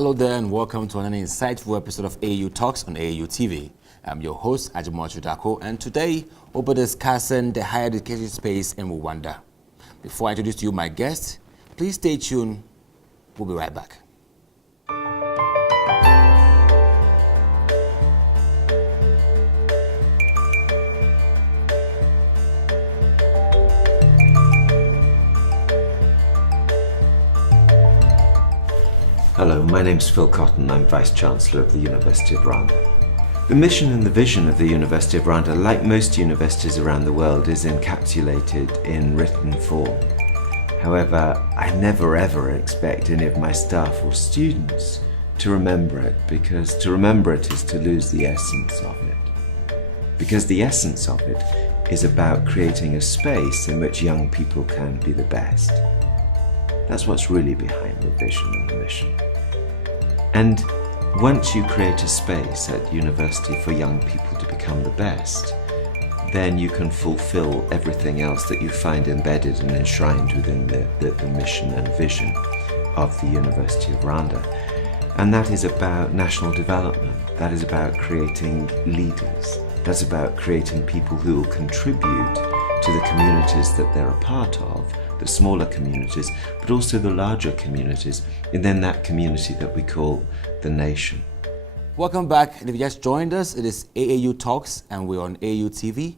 Hello there and welcome to another insightful episode of AU Talks on AU TV. I'm your host, Ajimocho Dako, and today we'll be discussing the higher education space in Rwanda. Before I introduce to you my guest, please stay tuned. We'll be right back. Hello, my name's Phil Cotton. I'm Vice-Chancellor of the University of Rwanda. The mission and the vision of the University of Rwanda, like most universities around the world, is encapsulated in written form. However, I never ever expect any of my staff or students to remember it, because to remember it is to lose the essence of it. Because the essence of it is about creating a space in which young people can be the best. That's what's really behind the vision and the mission. And once you create a space at university for young people to become the best, then you can fulfill everything else that you find embedded and enshrined within the mission and vision of the University of Rwanda. And that is about national development. That is about creating leaders. That's about creating people who will contribute to the communities that they're a part of, the smaller communities, but also the larger communities, and then that community that we call the nation. Welcome back, and if you just joined us, it is AAU Talks, and we're on AU TV.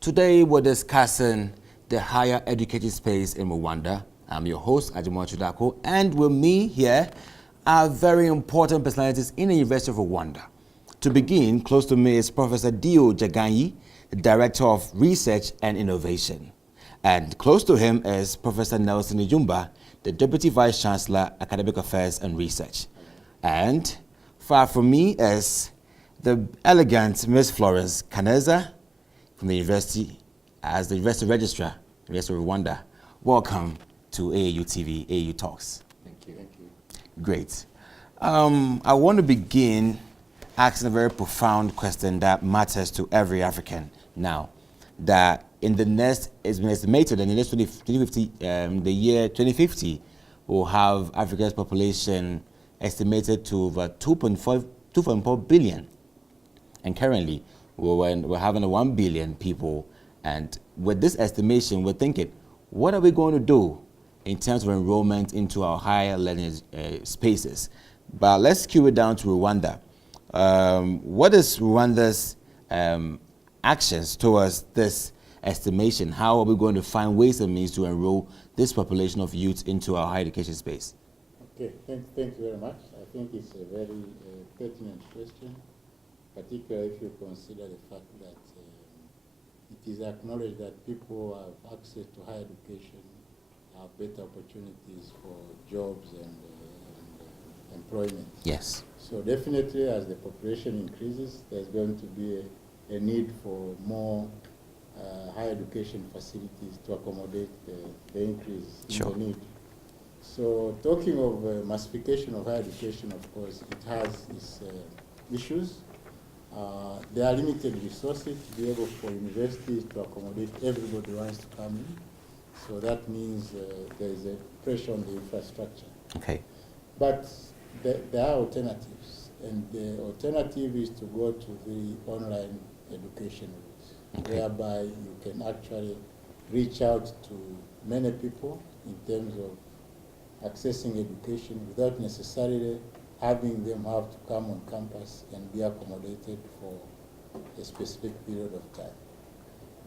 Today, we're discussing the higher education space in Rwanda. I'm your host, Ajimocho Dako, and with me here are very important personalities in the University of Rwanda. To begin, close to me is Professor Dio Jaganyi, the Director of Research and Innovation. And close to him is Professor Nelson Ijumba, the Deputy Vice Chancellor, Academic Affairs and Research. And far from me is the elegant Ms. Florence Kaneza from the University, as the University Registrar, University of Rwanda. Welcome to AAU TV, AAU Talks. Thank you. Thank you. Great. I want to begin asking a very profound question that matters to every African now. That in the next, it's been estimated that in the next 2050, the year 2050, we'll have Africa's population estimated to over 2.4 billion. And currently, we're having 1 billion people. And with this estimation, we're thinking, what are we going to do in terms of enrollment into our higher learning spaces? But let's skew it down to Rwanda. What is Rwanda's actions towards this estimation? How are we going to find ways and means to enroll this population of youth into our higher education space? Okay, thank you very much. I think it's a very pertinent question, particularly if you consider the fact that it is acknowledged that people have access to higher education, have better opportunities for jobs and employment. Yes. So definitely as the population increases, there's going to be a need for more higher education facilities to accommodate the increase in the need. So talking of massification of higher education, of course, it has its issues. There are limited resources to be able for universities to accommodate everybody who wants to come in. So that means there is a pressure on the infrastructure. Okay. But there are alternatives, and the alternative is to go to the online education route, whereby you can actually reach out to many people in terms of accessing education without necessarily having them have to come on campus and be accommodated for a specific period of time.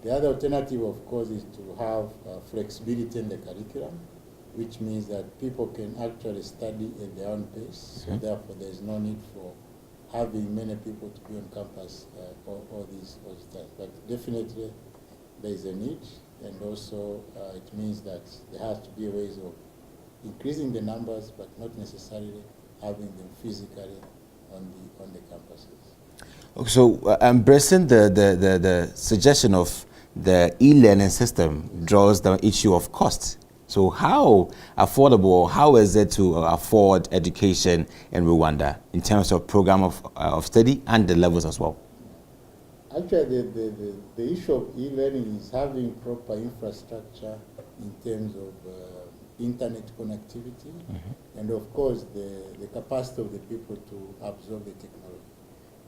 The other alternative, of course, is to have flexibility in the curriculum, which means that people can actually study at their own pace. So therefore, there is no need for having many people to be on campus all these times. But definitely, there is a need, and also it means that there has to be ways of increasing the numbers, but not necessarily having them physically on the campuses. So embracing the suggestion of the e-learning system draws the issue of cost. So how affordable, how is it to afford education in Rwanda in terms of program of study and the levels as well? Actually, the issue of e-learning is having proper infrastructure in terms of internet connectivity, and of course the capacity of the people to absorb the technology.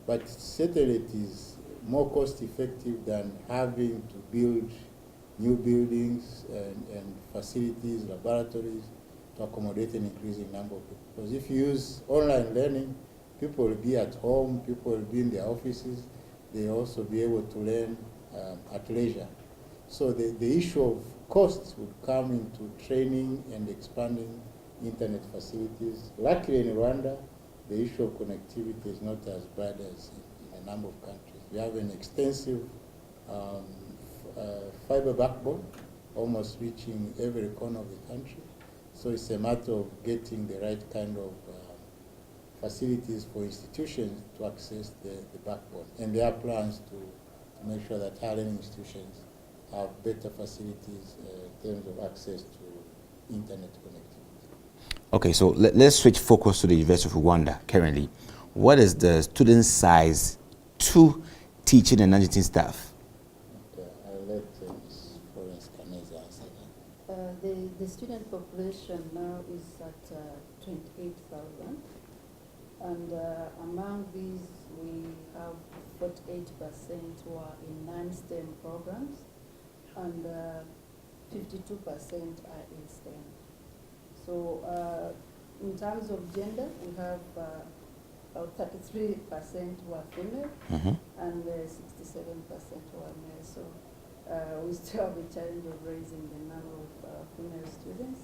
But certainly it is more cost effective than having to build new buildings and facilities, laboratories to accommodate an increasing number of people. Because if you use online learning, people will be at home, people will be in their offices, they also be able to learn at leisure. So the issue of costs would come into training and expanding internet facilities. Luckily in Rwanda, the issue of connectivity is not as bad as in a number of countries. We have an extensive fiber backbone, almost reaching every corner of the country. So it's a matter of getting the right kind of facilities for institutions to access the backbone. And there are plans to make sure that higher learning institutions have better facilities in terms of access to internet connectivity. Okay, so let's switch focus to the University of Rwanda currently. What is the student size to teaching and non-teaching staff? Okay, I'll let Ms. Florence Kaneza answer that. The student population now is at 28,000. And among these, we have 48% who are in non-STEM programs, and 52% are in STEM. So in terms of gender, we have about 33% who are female, and 67% who are male. So we still have a challenge of raising the number of female students.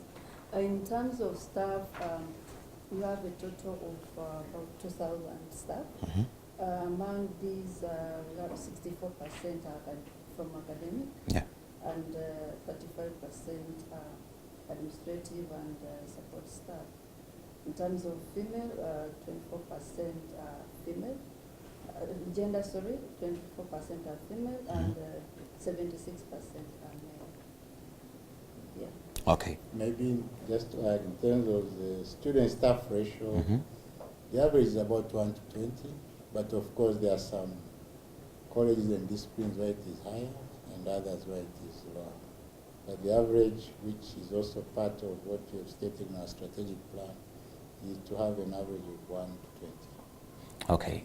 In terms of staff, we have a total of about 2,000 staff. Among these, we have 64% from academic, and 35% administrative and support staff. In terms of female, 24% are female. Gender, sorry, 24% are female, and 76% are male. Yeah. Okay. Maybe just to add, in terms of the student-staff ratio, the average is about 1 to 20, but of course there are some colleges and disciplines where it is higher and others where it is lower. But the average, which is also part of what we have stated in our strategic plan, is to have an average of 1 to 20. Okay.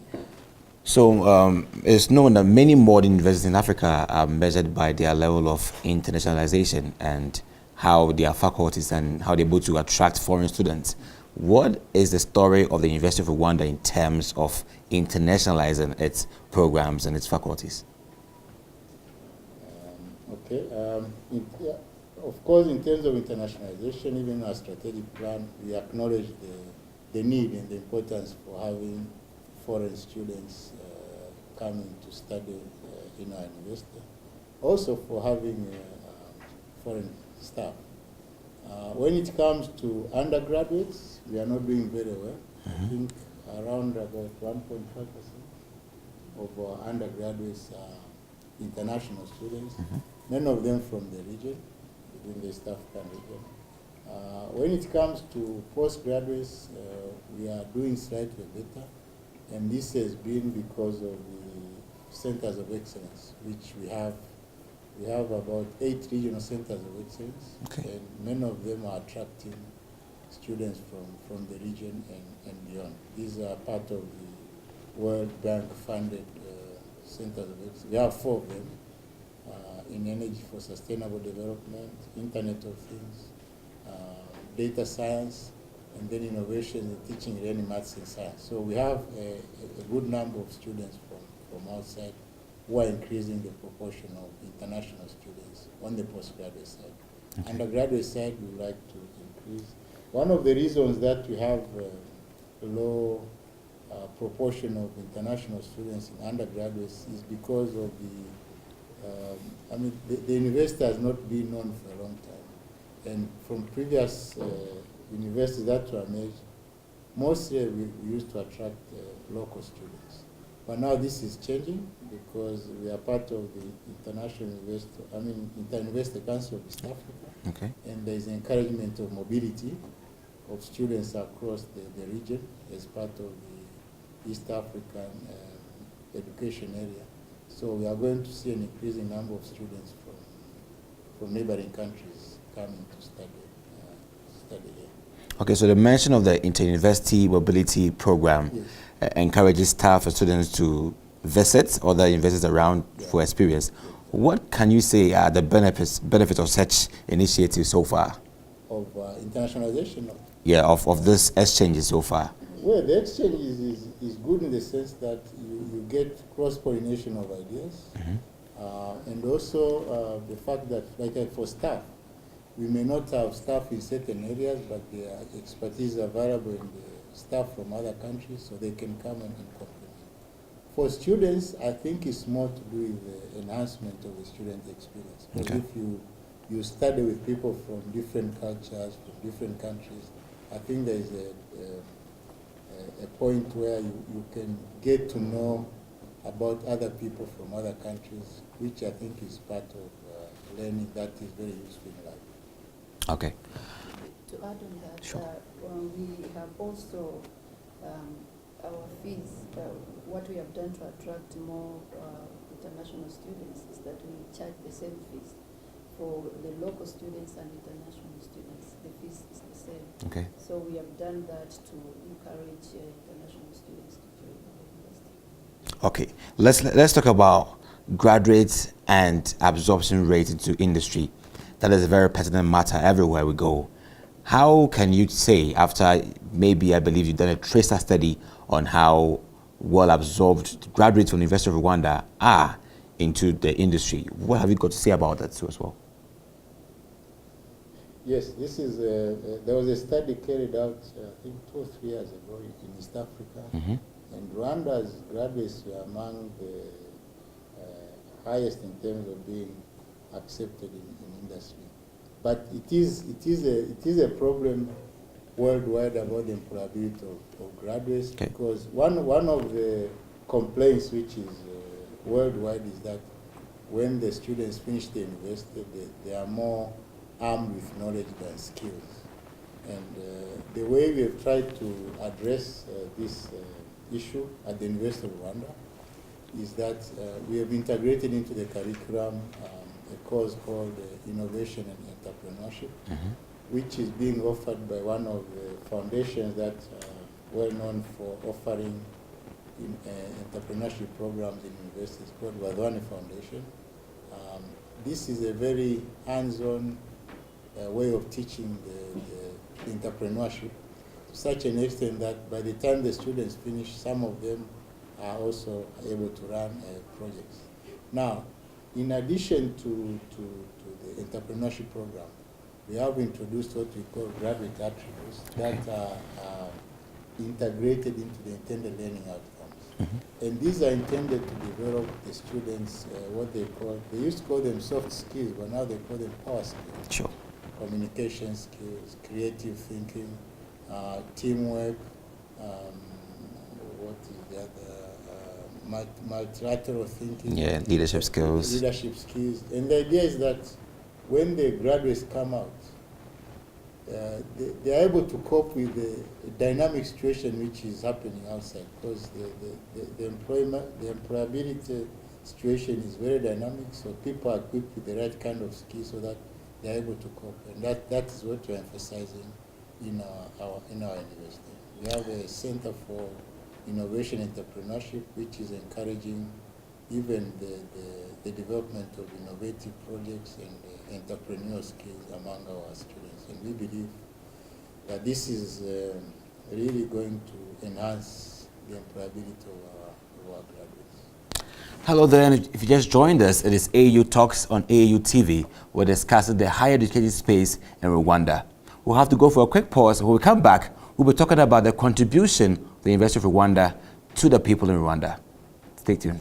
So it's known that many modern universities in Africa are measured by their level of internationalization and how their faculties and how they're able to attract foreign students. What is the story of the University of Rwanda in terms of internationalizing its programs and its faculties? Of course, in terms of internationalization, even in our strategic plan, we acknowledge the need and the importance for having foreign students coming to study in our university. Also for having foreign staff. When it comes to undergraduates, we are not doing very well. I think around about 1.5% of our undergraduates are international students, many of them from the region, within the East African region. When it comes to postgraduates, we are doing slightly better, and this has been because of the centers of excellence, which we have. We have about 8 regional centers of excellence, and many of them are attracting students from the region and beyond. These are part of the World Bank funded centers of excellence. We have 4 of them in energy for sustainable development, Internet of Things, data science, and then innovation in teaching, learning, maths, and science. So we have a good number of students from outside who are increasing the proportion of international students on the postgraduate side. Undergraduate side, we would like to increase. One of the reasons that we have a low proportion of international students in undergraduates is because of the university has not been known for a long time. And from previous universities that were made, mostly we used to attract local students. But now this is changing because we are part of the Inter-University Council of East Africa, and there is encouragement of mobility of students across the region as part of the East African education area. So we are going to see an increasing number of students from neighboring countries coming to study study here. Okay, so the mention of the Inter-University Mobility Program encourages staff and students to visit other universities around for experience. What can you say are the benefits of such initiatives so far? Of internationalization? Of this exchanges so far. Well, the exchange is good in the sense that you get cross-pollination of ideas, and also the fact that, like for staff, we may not have staff in certain areas, but their expertise are available in the staff from other countries, so they can come and complement. For students, I think it's more to do with the enhancement of the student experience. Because if you study with people from different cultures, from different countries, I think there is a point where you can get to know about other people from other countries, which I think is part of learning that is very useful in life. Okay. To add on that, Sure. We have also our fees. What we have done to attract more international students is that we charge the same fees for the local students and international students. The fees is the same. Okay. So we have done that to encourage international students to join our university. Okay. Let's talk about graduates and absorption rate into industry. That is a very pertinent matter everywhere we go. How can you say, after maybe I believe you've done a tracer study on how well absorbed graduates from the University of Rwanda are into the industry, what have you got to say about that too as well? Yes, this is there was a study carried out, I think 2 or 3 years ago in East Africa, and Rwanda's graduates were among the highest in terms of being accepted in industry. But it is a problem worldwide about the employability of graduates, because one of the complaints which is worldwide is that when the students finish the university, they are more armed with knowledge than skills. And the way we have tried to address this issue at the University of Rwanda is that we have integrated into the curriculum a course called Innovation and Entrepreneurship, which is being offered by one of the foundations that well known for offering entrepreneurship programs in universities, called Wadhwani Foundation. This is a very hands-on way of teaching the entrepreneurship to such an extent that by the time the students finish, some of them are also able to run projects. Now, in addition to the entrepreneurship program, we have introduced what we call graduate attributes that are integrated into the intended learning outcomes. And these are intended to develop the students what they used to call them soft skills, but now they call them power skills. Sure. Communication skills, creative thinking, teamwork, what is the other, multilateral thinking. Yeah, leadership skills. Leadership skills. And the idea is that when the graduates come out, they are able to cope with the dynamic situation which is happening outside, because the employability situation is very dynamic, so people are equipped with the right kind of skills so that they are able to cope. And that is what we're emphasizing in our university. We have a Center for Innovation and Entrepreneurship, which is encouraging even the development of innovative projects and entrepreneurial skills among our students. And we believe that this is really going to enhance the employability of our graduates. Hello there, if you just joined us, it is AU Talks on AU TV. We're discussing the higher education space in Rwanda. We'll have to go for a quick pause. When we come back, we'll be talking about the contribution of the University of Rwanda to the people in Rwanda. Stay tuned.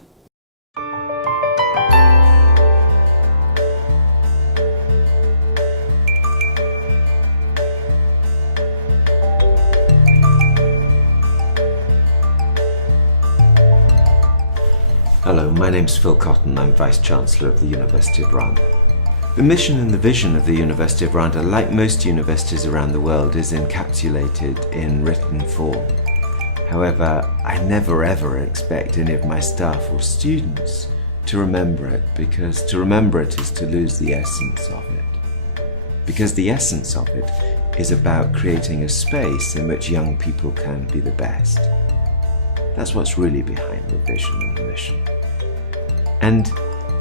Hello, my name's Phil Cotton. I'm Vice-Chancellor of the University of Rwanda. The mission and the vision of the University of Rwanda, like most universities around the world, is encapsulated in written form. However, I never ever expect any of my staff or students to remember it, because to remember it is to lose the essence of it. Because the essence of it is about creating a space in which young people can be the best. That's what's really behind the vision and the mission. And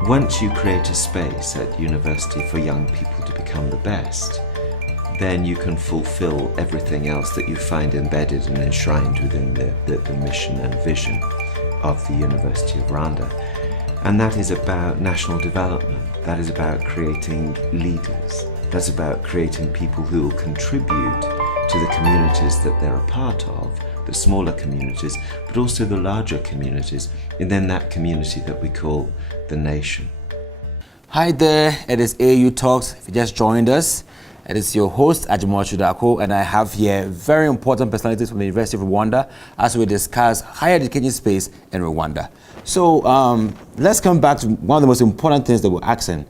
once you create a space at university for young people to become the best, then you can fulfill everything else that you find embedded and enshrined within the mission and vision of the University of Rwanda. And that is about national development. That is about creating leaders. That's about creating people who will contribute to the communities that they're a part of, the smaller communities, but also the larger communities, and then that community that we call the nation. Hi there, it is AU Talks. If you just joined us, it is your host, Ajimola Chudako, and I have here very important personalities from the University of Rwanda as we discuss higher education space in Rwanda. So let's come back to one of the most important things that we're asking.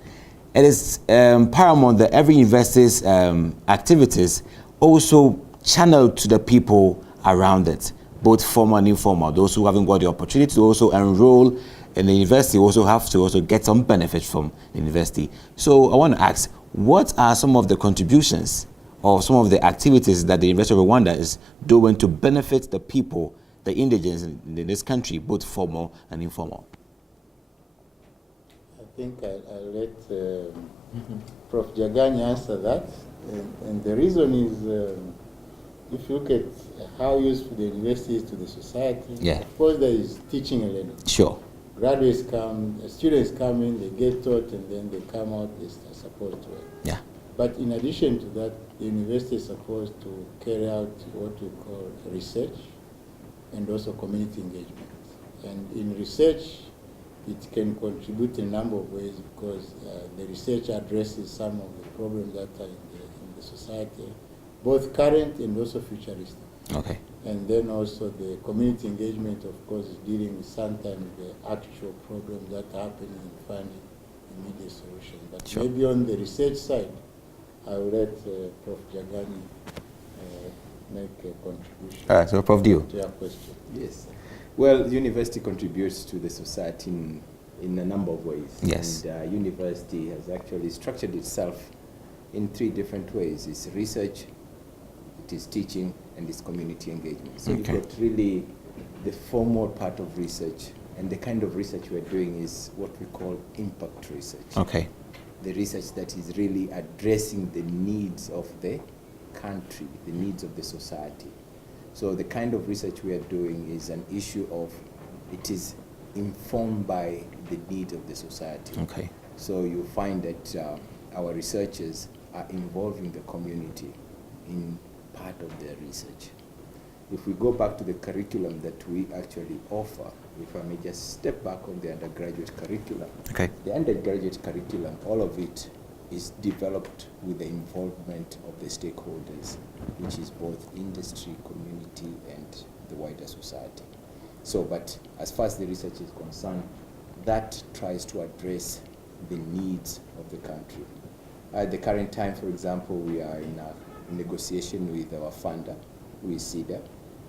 It is paramount that every university's activities also channel to the people around it, both formal and informal. Those who haven't got the opportunity to also enroll in the university also have to also get some benefit from the university. So I want to ask, what are some of the contributions or some of the activities that the University of Rwanda is doing to benefit the people, the indigents in this country, both formal and informal? I think I'll let Prof. Jagani answer that. And the reason is, if you look at how useful the university is to the society, yeah, of course there is teaching and learning. Sure. Graduates come, students come in, they get taught, and then they come out, they're supposed to work. Yeah. But in addition to that, the university is supposed to carry out what we call research and also community engagement. And in research, it can contribute in a number of ways because the research addresses some of the problems that are in the society, both current and also futuristic. Okay. And then also the community engagement, of course, is dealing with sometimes the actual problems that are happening and finding immediate solutions. But sure, maybe on the research side, I will let Prof. Jagani make a contribution. All right, so Prof. Dio. To your question. Yes. Well, the university contributes to the society in a number of ways. Yes. And university has actually structured itself in 3 different ways. It's research, it is teaching, and it's community engagement. So okay, you've got really the formal part of research, and the kind of research we're doing is what we call impact research. Okay. The research that is really addressing the needs of the country, the needs of the society. So the kind of research we are doing is an issue of, it is informed by the need of the society. Okay. So you find that our researchers are involving the community in part of their research. If we go back to the curriculum that we actually offer, if I may just step back on the undergraduate curriculum. Okay. The undergraduate curriculum, all of it is developed with the involvement of the stakeholders, which is both industry, community, and the wider society. So, but as far as the research is concerned, that tries to address the needs of the country. At the current time, for example, we are in a negotiation with our funder, with CEDA,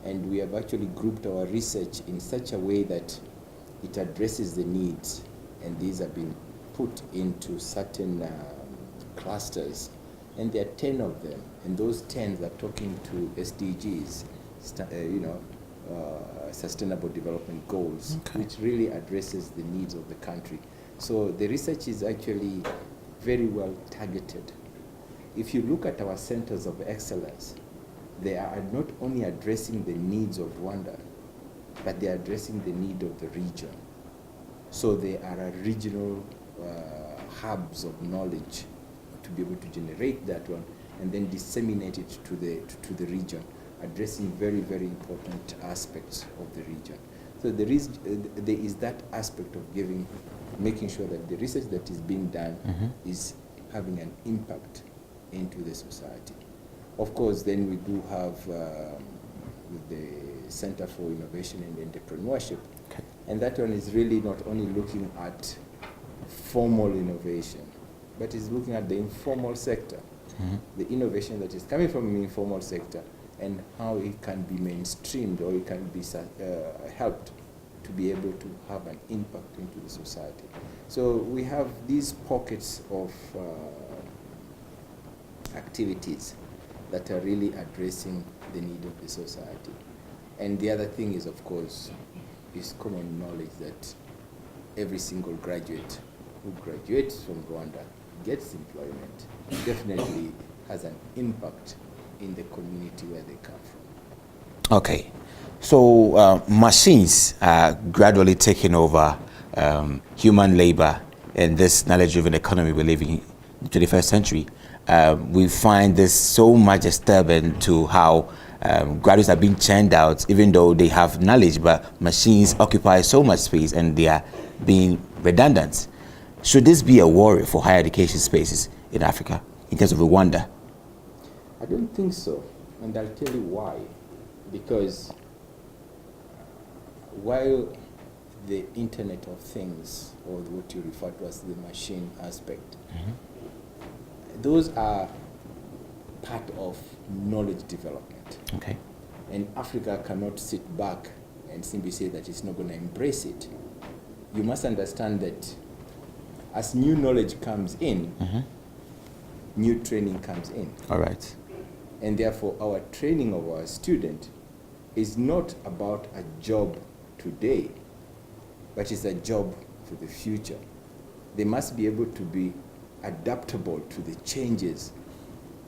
and we have actually grouped our research in such a way that it addresses the needs, and these have been put into certain clusters, and there are 10 of them, and those 10 are talking to SDGs, Sustainable Development Goals, okay, which really addresses the needs of the country. So the research is actually very well targeted. If you look at our centers of excellence, they are not only addressing the needs of Rwanda, but they are addressing the need of the region. So they are regional hubs of knowledge to be able to generate that one and then disseminate it to the region, addressing very, very important aspects of the region. So there is that aspect of making sure that the research that is being done is having an impact into the society. Of course, then we do have the Center for Innovation and Entrepreneurship, okay, and that one is really not only looking at formal innovation, but is looking at the informal sector, the innovation that is coming from the informal sector, and how it can be mainstreamed or it can be helped to be able to have an impact into the society. So we have these pockets of activities that are really addressing the need of the society. And the other thing is, of course, is common knowledge that every single graduate who graduates from Rwanda gets employment, definitely has an impact in the community where they come from. Okay, so machines are gradually taking over human labor in this knowledge-driven economy we live in the 21st century. We find this so much disturbing to how graduates are being churned out, even though they have knowledge, but machines occupy so much space and they are being redundant. Should this be a worry for higher education spaces in Africa in terms of Rwanda? I don't think so, and I'll tell you why. Because while the Internet of Things, or what you refer to as the machine aspect, those are part of knowledge development. Okay. And Africa cannot sit back and simply say that it's not going to embrace it. You must understand that as new knowledge comes in, new training comes in. All right. And therefore, our training of our student is not about a job today, but it's a job for the future. They must be able to be adaptable to the changes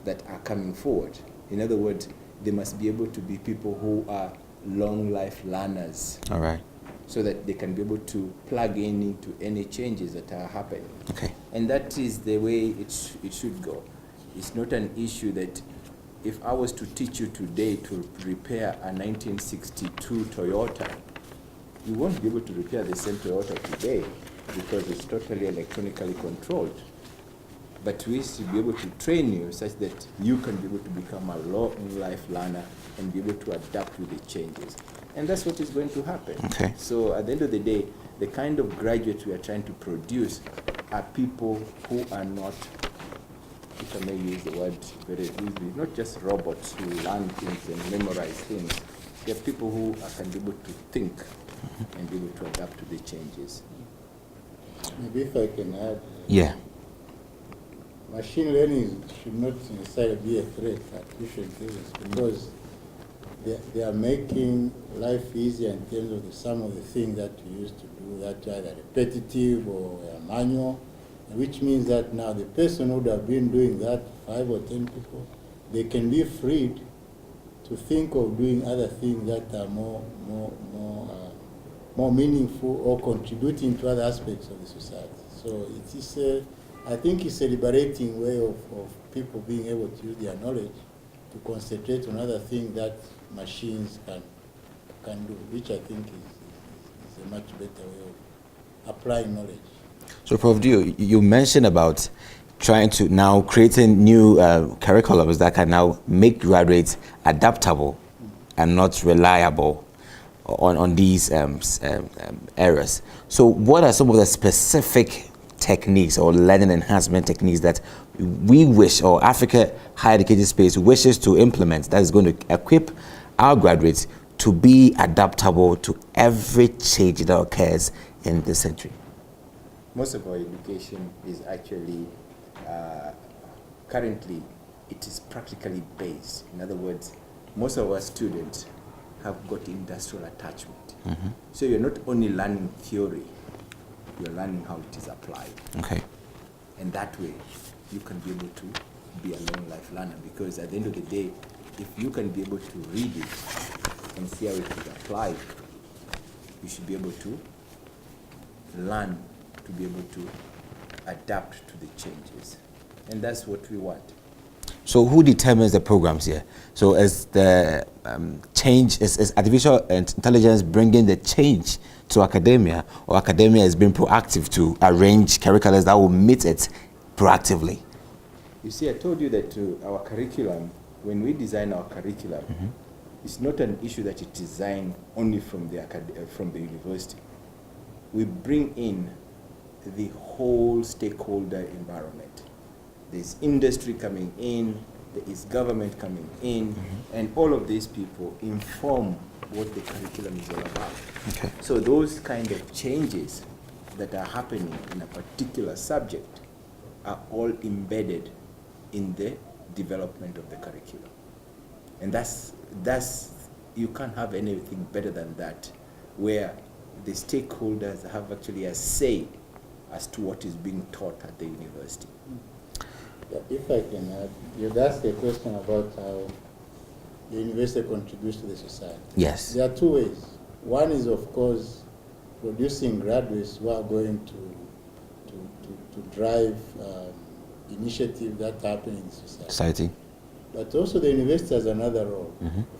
that are coming forward. In other words, they must be able to be people who are long life learners. All right. So that they can be able to plug in into any changes that are happening. Okay. And that is the way it should go. It's not an issue that if I was to teach you today to repair a 1962 Toyota, you won't be able to repair the same Toyota today because it's totally electronically controlled. But we should be able to train you such that you can be able to become a long life learner and be able to adapt to the changes. And that's what is going to happen. Okay. So at the end of the day, the kind of graduates we are trying to produce are people who are not, if I may use the word very loosely, not just robots who learn things and memorize things. They're people who can be able to think and be able to adapt to the changes. Maybe if I can add. Yeah. Machine learning should not necessarily be a threat, artificial intelligence, because they are making life easier in terms of some of the things that we used to do that are either repetitive or manual, which means that now the person would have been doing that, 5 or 10 people, they can be freed to think of doing other things that are more meaningful or contributing to other aspects of the society. So it is I think it's a liberating way of people being able to use their knowledge to concentrate on other things that machines can do, which I think is a much better way of applying knowledge. So, Prof. Dio, you mentioned about trying to now creating new curriculums that can now make graduates adaptable and not reliable on these areas. So what are some of the specific techniques or learning enhancement techniques that we wish, or Africa higher education space wishes to implement, that is going to equip our graduates to be adaptable to every change that occurs in this century? Most of our education is actually, currently, it is practically based. In other words, most of our students have got industrial attachment. So you're not only learning theory, you're learning how it is applied. Okay. And that way, you can be able to be a long life learner, because at the end of the day, if you can be able to read it and see how it is applied, you should be able to learn to be able to adapt to the changes. And that's what we want. So who determines the programs here? So is the change, is artificial intelligence bringing the change to academia, or academia is being proactive to arrange curriculums that will meet it proactively? You see, I told you that our curriculum, when we design our curriculum, it's not an issue that it's designed only from the university. We bring in the whole stakeholder environment. There's industry coming in, there is government coming in, and all of these people inform what the curriculum is all about. Okay. So those kind of changes that are happening in a particular subject are all embedded in the development of the curriculum. And that's you can't have anything better than that, where the stakeholders have actually a say as to what is being taught at the university. Yeah, if I can add, you'd asked a question about how the university contributes to the society. Yes. There are two ways. One is, of course, producing graduates who are going to drive initiatives that happen in the society. But also the university has another role,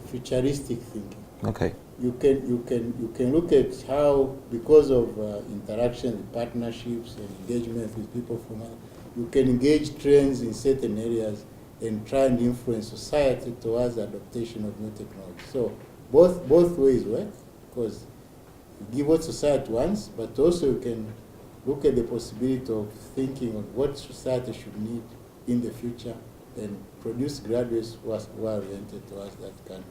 futuristic thinking. Okay. You can look at how, because of interactions, partnerships, and engagement with people from other, you can engage trends in certain areas and try and influence society towards the adaptation of new technology. So both ways work, because you give what society wants, but also you can look at the possibility of thinking of what society should need in the future and produce graduates who are oriented towards that kind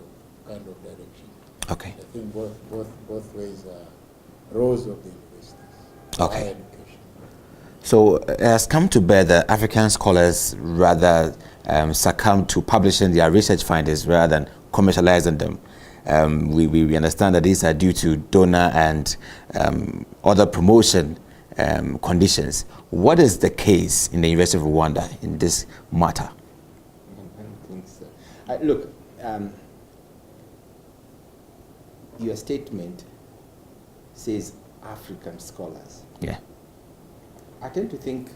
of direction. Okay. I think both ways are roles of the universities. Okay. Higher education. So it has come to bear that African scholars rather succumb to publishing their research findings rather than commercializing them. We understand that these are due to donor and other promotion conditions. What is the case in the University of Rwanda in this matter? I don't think so. Look, your statement says African scholars. Yeah. I tend to think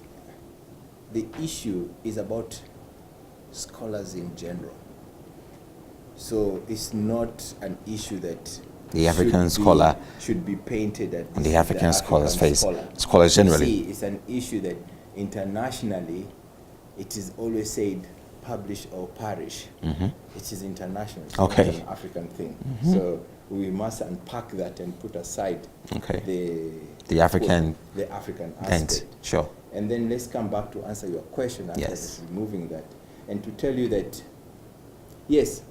the issue is about scholars in general. So it's not an issue that The African scholar should be painted at on the African scholar's face. Scholar. Scholars generally. You see, it's an issue that internationally it is always said publish or perish. It is international. It's Okay. not an African thing. So we must unpack that and put aside the African aspect. bent. Sure. And then let's come back to answer your question after Yes. removing that, and to tell you that, yes,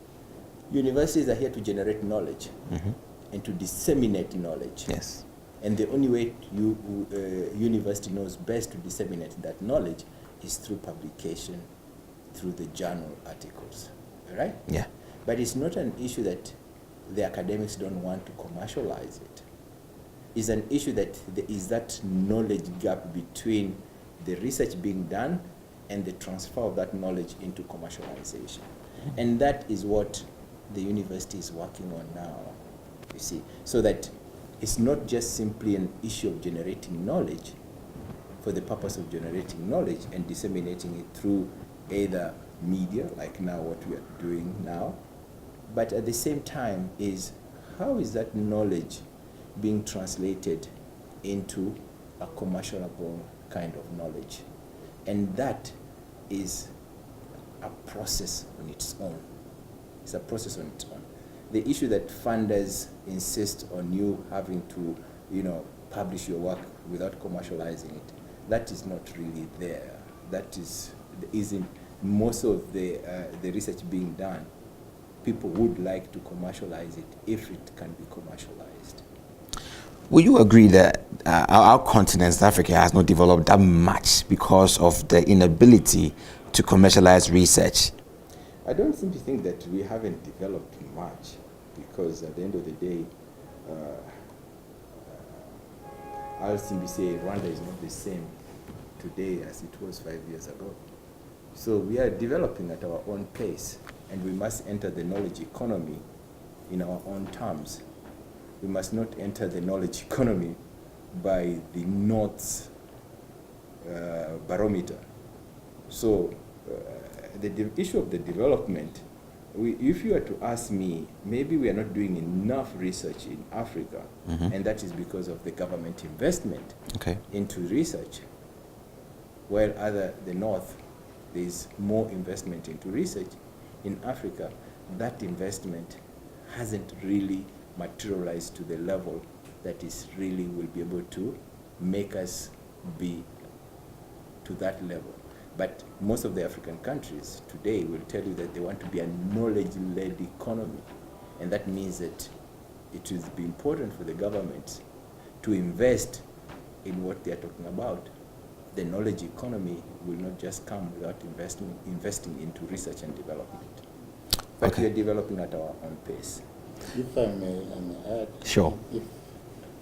universities are here to generate knowledge and to disseminate knowledge. Yes. And the only way university knows best to disseminate that knowledge is through publication, through the journal articles, all right? Yeah. But it's not an issue that the academics don't want to commercialize it. It's an issue that there is that knowledge gap between the research being done and the transfer of that knowledge into commercialization. And that is what the university is working on now, you see. So that it's not just simply an issue of generating knowledge for the purpose of generating knowledge and disseminating it through either media, like now what we are doing now, but at the same time is how is that knowledge being translated into a commercialable kind of knowledge? And that is a process on its own. It's a process on its own. The issue that funders insist on you having to, publish your work without commercializing it, that is not really there. That isn't most of the research being done. People would like to commercialize it if it can be commercialized. Will you agree that our continent, Africa, has not developed that much because of the inability to commercialize research? I don't seem to think that we haven't developed much, because at the end of the day, I'll simply say Rwanda is not the same today as it was 5 years ago. So we are developing at our own pace, and we must enter the knowledge economy in our own terms. We must not enter the knowledge economy by the North's barometer. So the issue of the development, if you were to ask me, maybe we are not doing enough research in Africa, and that is because of the government investment into research. While the North, there is more investment into research. In Africa, that investment hasn't really materialized to the level that is really will be able to make us be to that level. But most of the African countries today will tell you that they want to be a knowledge-led economy. And that means that it will be important for the government to invest in what they are talking about. the knowledge economy will not just come without investing into research and development. But Okay. we are developing at our own pace. If I may add, Sure. if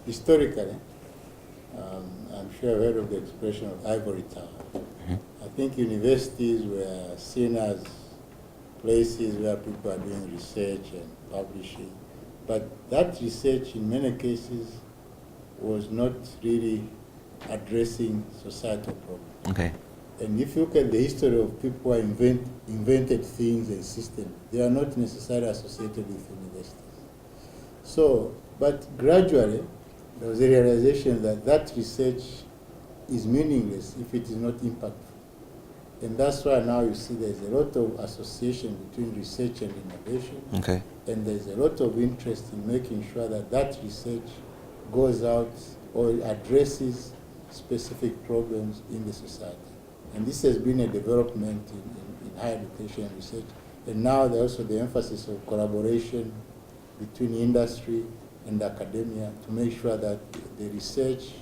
historically, I'm sure I've heard of the expression of ivory tower. I think universities were seen as places where people are doing research and publishing, but that research in many cases was not really addressing societal problems. Okay. And if you look at the history of people who invented things and systems, they are not necessarily associated with universities. So, but gradually, there was a realization that that research is meaningless if it is not impactful. And that's why now you see there's a lot of association between research and innovation. Okay. And there's a lot of interest in making sure that that research goes out or addresses specific problems in the society. And this has been a development in higher education and research. And now there's also the emphasis of collaboration between industry and academia to make sure that the research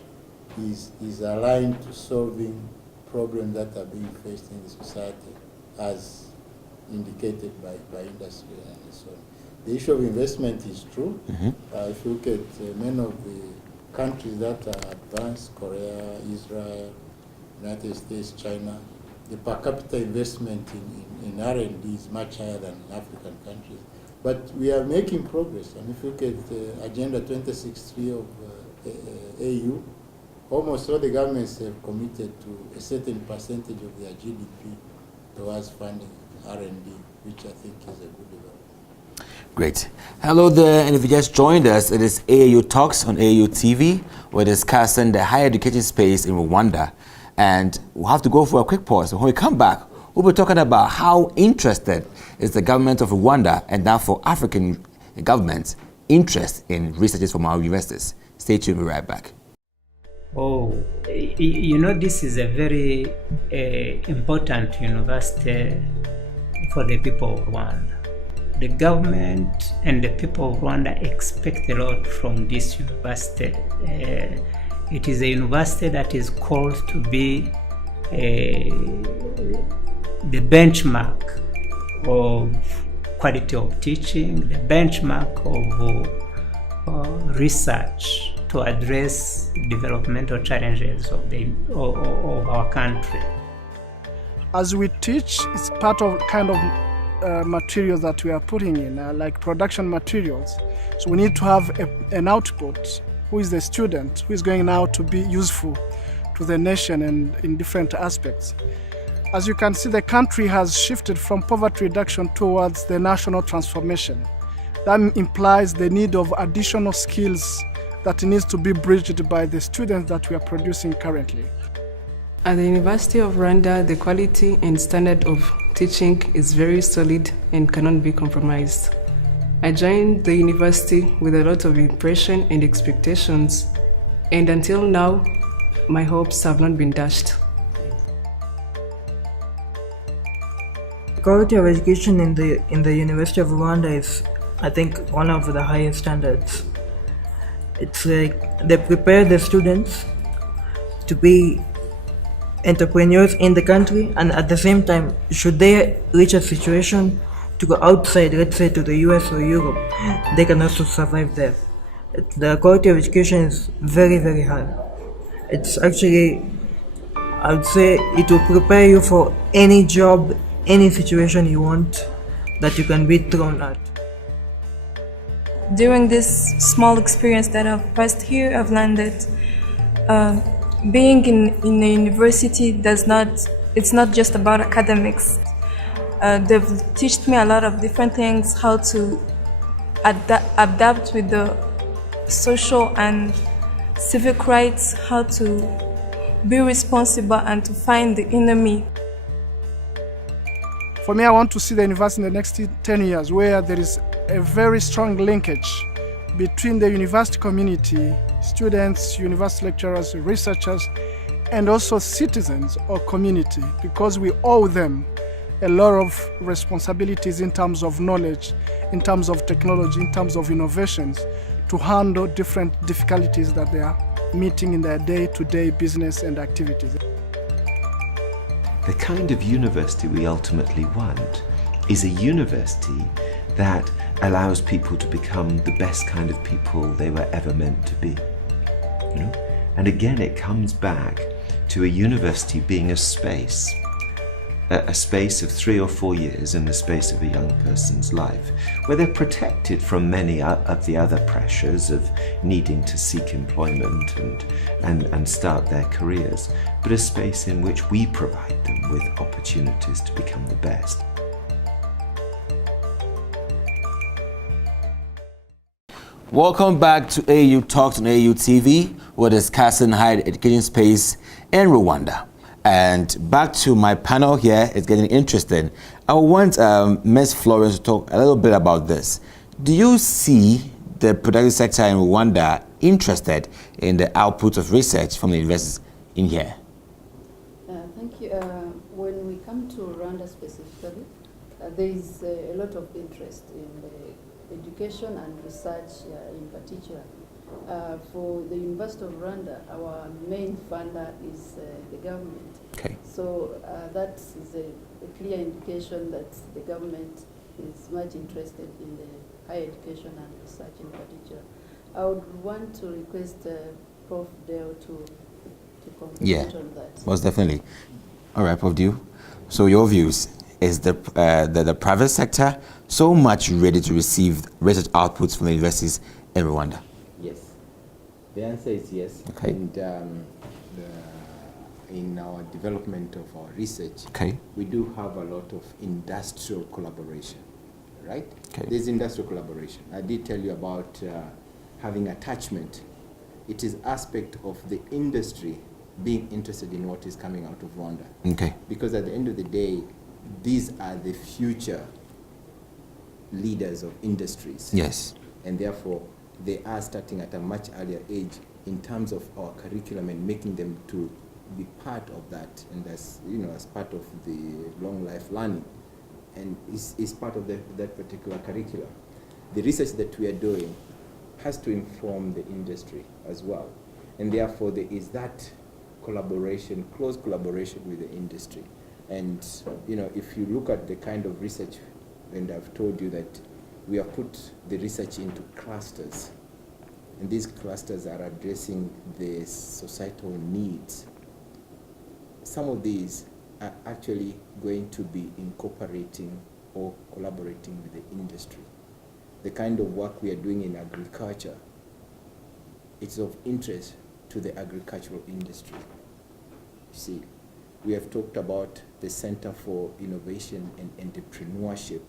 is aligned to solving problems that are being faced in the society as indicated by industry and so on. The issue of investment is true. If you look at many of the countries that are advanced, Korea, Israel, United States, China, the per capita investment in R&D is much higher than in African countries. But we are making progress. And if you look at Agenda 2063 of AU, almost all the governments have committed to a certain percentage of their GDP towards funding R&D, which I think is a good development. Great. Hello there, and if you just joined us, it is AAU Talks on AAU TV. We're discussing the higher education space in Rwanda. And we'll have to go for a quick pause. When we come back, we'll be talking about how interested is the government of Rwanda and therefore African governments' interest in researchers from our universities. Stay tuned, we'll be right back. Oh, you know, this is a very important university for the people of Rwanda. The government and the people of Rwanda expect a lot from this university. It is a university that is called to be the benchmark of quality of teaching, the benchmark of research to address developmental challenges of our country. As we teach, it's part of kind of materials that we are putting in, like production materials. So we need to have an output. Who is the student who is going now to be useful to the nation and in different aspects. As you can see, the country has shifted from poverty reduction towards the national transformation. That implies the need of additional skills that needs to be bridged by the students that we are producing currently. At the University of Rwanda, the quality and standard of teaching is very solid and cannot be compromised. I joined the university with a lot of impression and expectations, and until now, my hopes have not been dashed. The quality of education in the University of Rwanda is, I think, one of the highest standards. It's like they prepare the students to be entrepreneurs in the country, and at the same time, should they reach a situation to go outside, let's say to the US or Europe, they can also survive there. The quality of education is very, very high. It's actually, I would say, it will prepare you for any job, any situation you want that you can be thrown at. During this small experience that I've passed here, I've learned that being in a university it's not just about academics. They've taught me a lot of different things, how to adapt with the social and civic rights, how to be responsible and to find the enemy. For me, I want to see the university in the next 10 years where there is a very strong linkage between the university community, students, university lecturers, researchers, and also citizens or community, because we owe them a lot of responsibilities in terms of knowledge, in terms of technology, in terms of innovations to handle different difficulties that they are meeting in their day-to-day business and activities. the kind of university we ultimately want is a university that allows people to become the best kind of people they were ever meant to be. You know? And again, it comes back to a university being a space of 3 or 4 years in the space of a young person's life, where they're protected from many of the other pressures of needing to seek employment and start their careers, but a space in which we provide them with opportunities to become the best. Welcome back to AU Talks on AU TV. We're discussing higher education space in Rwanda. And back to my panel here, it's getting interesting. I want Ms. Florence to talk a little bit about this. Do you see the productive sector in Rwanda interested in the output of research from the universities in here? Thank you. When we come to Rwanda specifically, there is a lot of interest in the education and research in particular. For the University of Rwanda, our main funder is the government. Okay. So that is a clear indication that the government is much interested in the higher education and research in particular. I would want to request Prof. Dale to comment on that. Most definitely. All right, Prof. Dale. So your views, is the private sector so much ready to receive research outputs from the universities in Rwanda? Yes. The answer is yes. Okay. And in our development of our research, okay, we do have a lot of industrial collaboration, right? Okay. There's industrial collaboration. I did tell you about having attachment. It is aspect of the industry being interested in what is coming out of Rwanda. Okay. Because at the end of the day, these are the future leaders of industries. Yes. And therefore, they are starting at a much earlier age in terms of our curriculum and making them to be part of that, and as you know, as part of the long life learning, and is part of that particular curriculum. The research that we are doing has to inform the industry as well, and therefore there is that collaboration, close collaboration with the industry. And you know, if you look at the kind of research, and I've told you that we have put the research into clusters, and these clusters are addressing the societal needs. Some of these are actually going to be incorporating or collaborating with the industry. The kind of work we are doing in agriculture, it's of interest to the agricultural industry. You see, we have talked about the Center for Innovation and Entrepreneurship.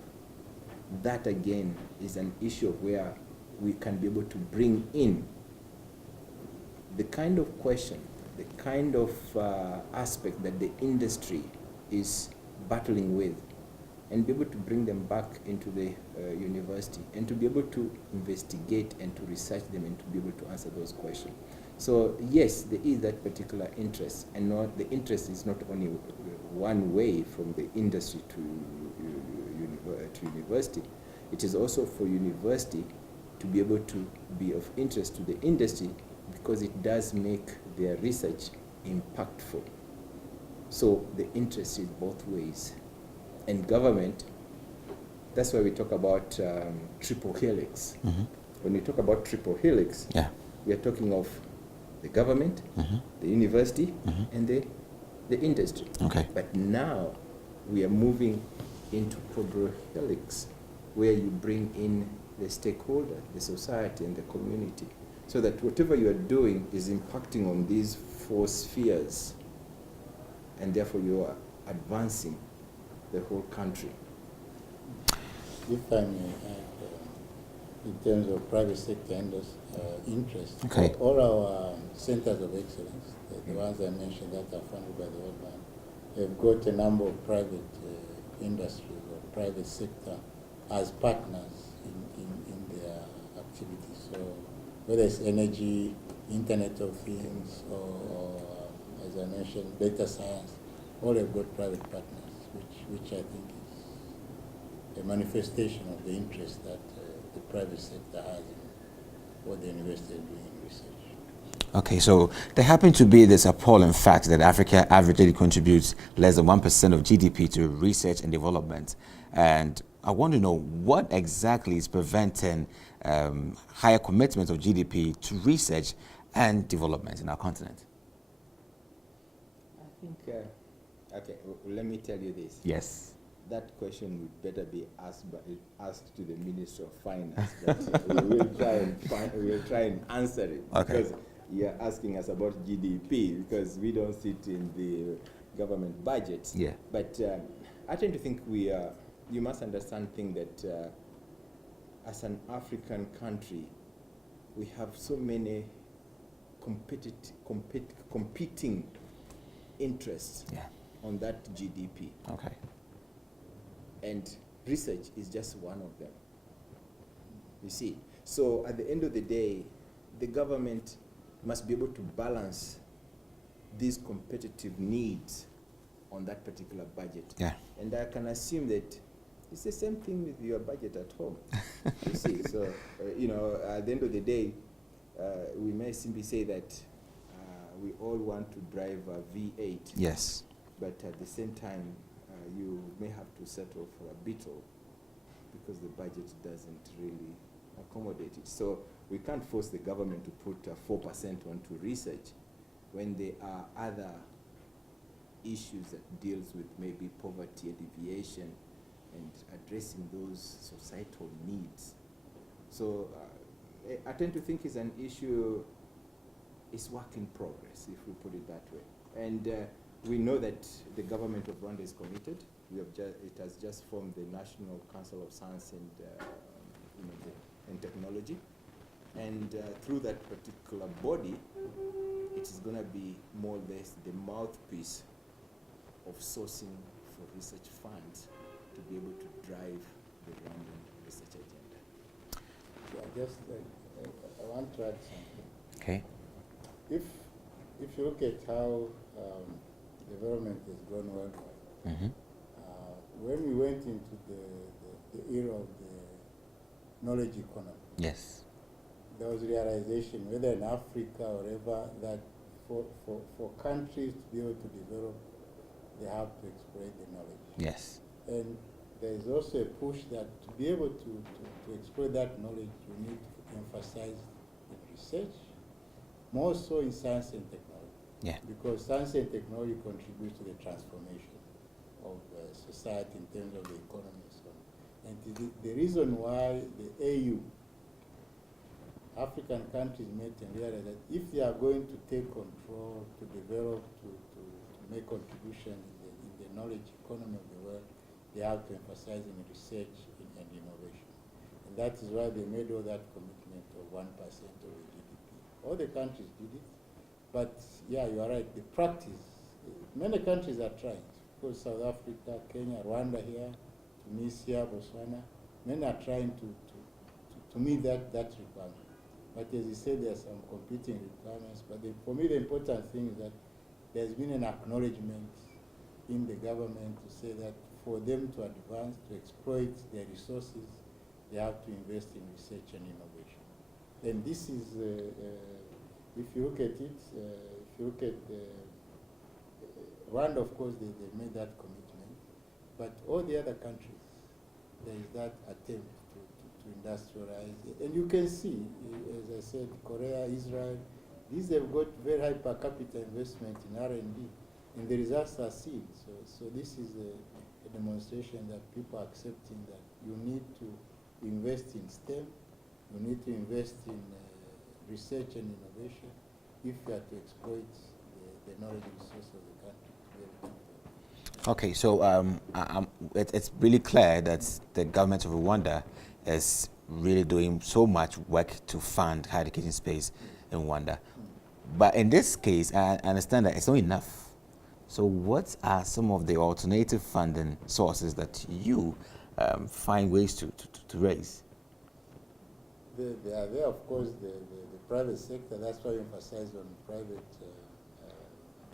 That again is an issue of where we can be able to bring in the kind of question, the kind of aspect that the industry is battling with, and be able to bring them back into the university, and to be able to investigate and to research them and to be able to answer those questions. So yes, there is that particular interest, and the interest is not only one way from the industry to university. It is also for university to be able to be of interest to the industry, because it does make their research impactful. So the interest is both ways. And government, that's why we talk about triple helix. Mm-hmm. When we talk about triple helix, yeah, we are talking of the government, mm-hmm, the university, mm-hmm, and the industry. okay. But now we are moving into quadruple helix, where you bring in the stakeholder, the society, and the community, so that whatever you are doing is impacting on these 4 spheres, and therefore you are advancing the whole country. If I may add, in terms of private sector interest, okay, all our centers of excellence, the ones I mentioned that are funded by the World Bank, have got a number of private industries or private sector as partners in their activities. So whether it's energy, Internet of Things, or as I mentioned, data science, all have got private partners, which I think is a manifestation of the interest that the private sector has in what the university is doing in research. Okay, so there happens to be this appalling fact that Africa averagely contributes less than 1% of GDP to research and development. And I want to know what exactly is preventing higher commitment of GDP to research and development in our continent. I think, okay, let me tell you this. Yes. That question would better be asked to the Minister of Finance, but we'll try and answer it. Okay. Because you're asking us about GDP, because we don't sit in the government budget. Yeah. But I tend to think you must understand thing that as an African country, we have so many competing interests on that GDP. Okay. And research is just one of them. You see, so at the end of the day, the government must be able to balance these competitive needs on that particular budget. Yeah. And I can assume that it's the same thing with your budget at home. You see, so at the end of the day, we may simply say that we all want to drive a V8. Yes. But at the same time, you may have to settle for a Beetle because the budget doesn't really accommodate it. So we can't force the government to put 4% onto research when there are other issues that deals with maybe poverty alleviation and addressing those societal needs. So I tend to think it's an issue, it's work in progress, if we put it that way. And we know that the government of Rwanda is committed. It has just formed the National Council of Science and Technology. And through that particular body, it is going to be more or less the mouthpiece of sourcing for research funds to be able to drive the Rwandan research agenda. Yeah, just I want to add something. Okay. If you look at how development has gone worldwide, when we went into the era of the knowledge economy, yes, there was realization, whether in Africa or wherever, that for countries to be able to develop, they have to exploit the knowledge. yes, And there is also a push that to be able to exploit that knowledge, you need to emphasize in research, more so in science and technology. yeah, Because science and technology contributes to the transformation of society in terms of the economy and so on. And the reason why the AU, African countries, met and realized that if they are going to take control, to develop, to make contribution in the knowledge economy of the world, they have to emphasize in research and innovation. And that is why they made all that commitment of 1% of the GDP. All the countries did it. But yeah, you are right, the practice, many countries are trying. Of course, South Africa, Kenya, Rwanda here, Tunisia, Botswana, many are trying to meet that requirement. But as you said, there are some competing requirements. But for me, the important thing is that there's been an acknowledgement in the government to say that for them to advance, to exploit their resources, they have to invest in research and innovation. And this is, if you look at it, if you look at Rwanda, of course, they made that commitment. But all the other countries, there is that attempt to industrialize. And you can see, as I said, Korea, Israel, these have got very high per capita investment in R&D, and the results are seen. So this is a demonstration that people are accepting that you need to invest in STEM, you need to invest in research and innovation if you are to exploit the knowledge resource of the country. Okay, so it's really clear that the government of Rwanda is really doing so much work to fund higher education space in Rwanda. But in this case, I understand that it's not enough. So what are some of the alternative funding sources that you find ways to raise? They are there, of course, the private sector. That's why we emphasize on private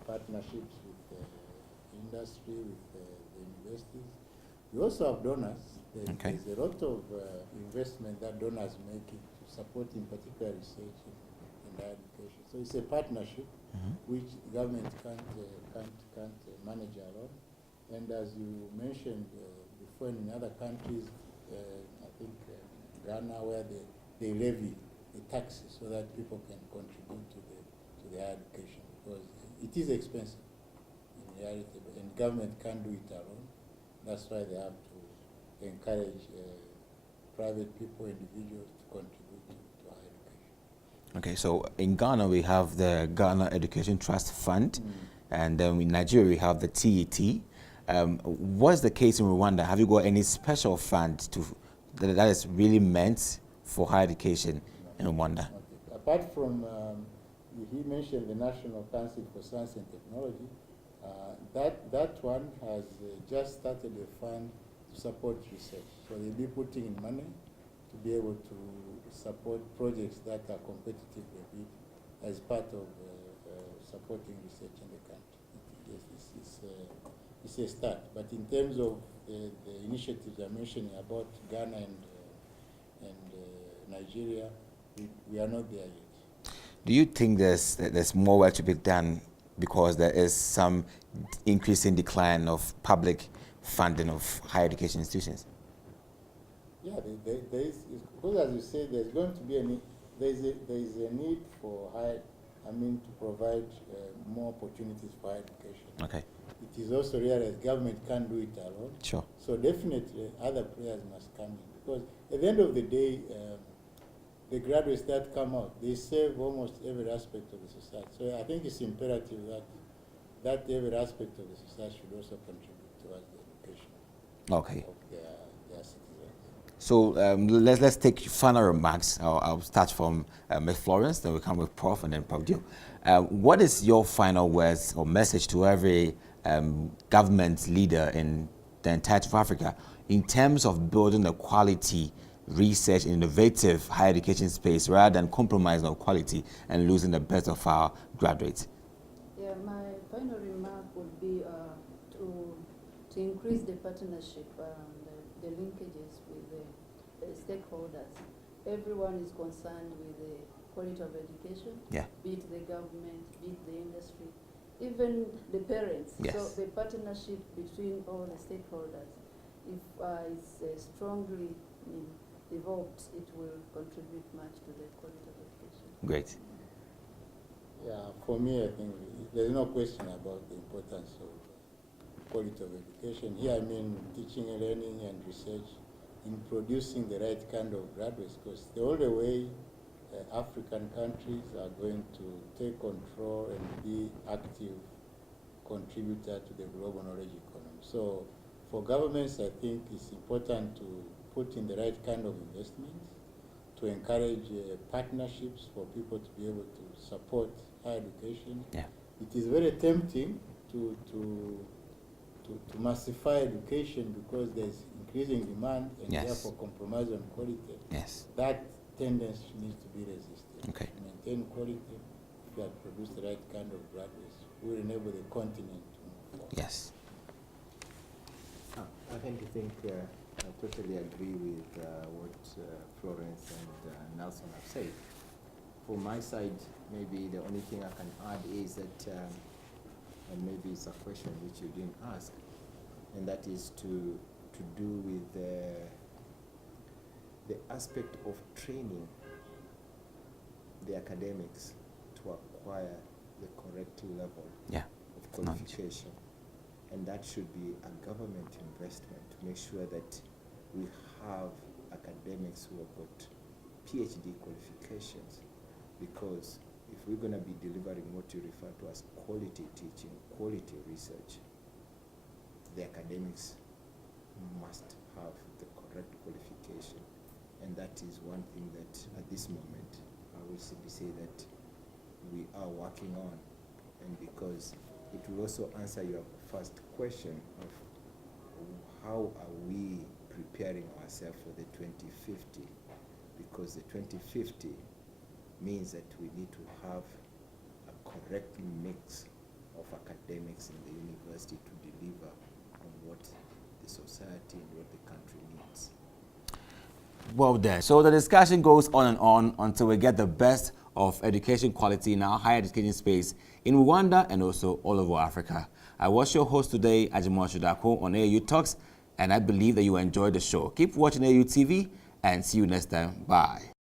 partnerships with industry, with the universities. We also have donors. There's a lot of investment that donors make to support, in particular, research and higher education. So it's a partnership which the government can't manage alone. And as you mentioned before, in other countries, I think Ghana, where they levy the taxes so that people can contribute to the higher education, because it is expensive in reality, and government can't do it alone. That's why they have to encourage private people, individuals to contribute to higher education. Okay, so in Ghana we have the Ghana Education Trust Fund, and then in Nigeria we have the TET. What's the case in Rwanda? Have you got any special fund that is really meant for higher education in Rwanda? Okay. Apart from, he mentioned the National Council for Science and Technology, that one has just started a fund to support research. So they'll be putting in money to be able to support projects that are competitively bid as part of supporting research in the country. It's a start. But in terms of the initiatives I mentioned about Ghana and Nigeria, we are not there yet. Do you think there's more work to be done because there is some increasing decline of public funding of higher education institutions? Yeah, there is, because as you say, there's going to be a need, there is a need for to provide more opportunities for higher education. Okay. It is also realized government can't do it alone. Sure. So definitely other players must come in, because at the end of the day, the graduates that come out, they serve almost every aspect of the society. So I think it's imperative that every aspect of the society should also contribute towards the education of their citizens. So let's take final remarks. I'll start from Ms. Florence, then we'll come with Prof, and then Prof. Dio. What is your final words or message to every government leader in the entirety of Africa in terms of building a quality research, innovative higher education space rather than compromising on quality and losing the best of our graduates? Yeah, my final remark would be to increase the partnership and the linkages with the stakeholders. Everyone is concerned with the quality of education, be it the government, be it the industry, even the parents. Yes. So the partnership between all the stakeholders, if it's strongly developed, it will contribute much to the quality of education. Great. Yeah, for me, I think there's no question about the importance of quality of education. Here I mean teaching and learning and research in producing the right kind of graduates, because the only way African countries are going to take control and be active contributor to the global knowledge economy. So for governments, I think it's important to put in the right kind of investments, to encourage partnerships for people to be able to support higher education. Yeah. It is very tempting to massify education because there's increasing demand and therefore compromise on quality. Yes. That tendency needs to be resisted. Okay. To maintain quality, if we have produced the right kind of graduates, we will enable the continent to move forward. Yes. I think I totally agree with what Florence and Nelson have said. For my side, maybe the only thing I can add is that, and maybe it's a question which you didn't ask, and that is to do with the aspect of training the academics to acquire the correct level of qualification. And that should be a government investment to make sure that we have academics who have got PhD qualifications. Because if we're going to be delivering what you refer to as quality teaching, quality research, the academics must have the correct qualification. And that is one thing that at this moment I will simply say that we are working on. And because it will also answer your first question of how are we preparing ourselves for the 2050, because the 2050 means that we need to have a correct mix of academics in the university to deliver on what the society and what the country needs. Well done. So the discussion goes on and on until we get the best of education quality in our higher education space in Rwanda and also all over Africa. I was your host today, Ajimola Shudako, on AU Talks, and I believe that you enjoyed the show. Keep watching AU TV and see you next time. Bye.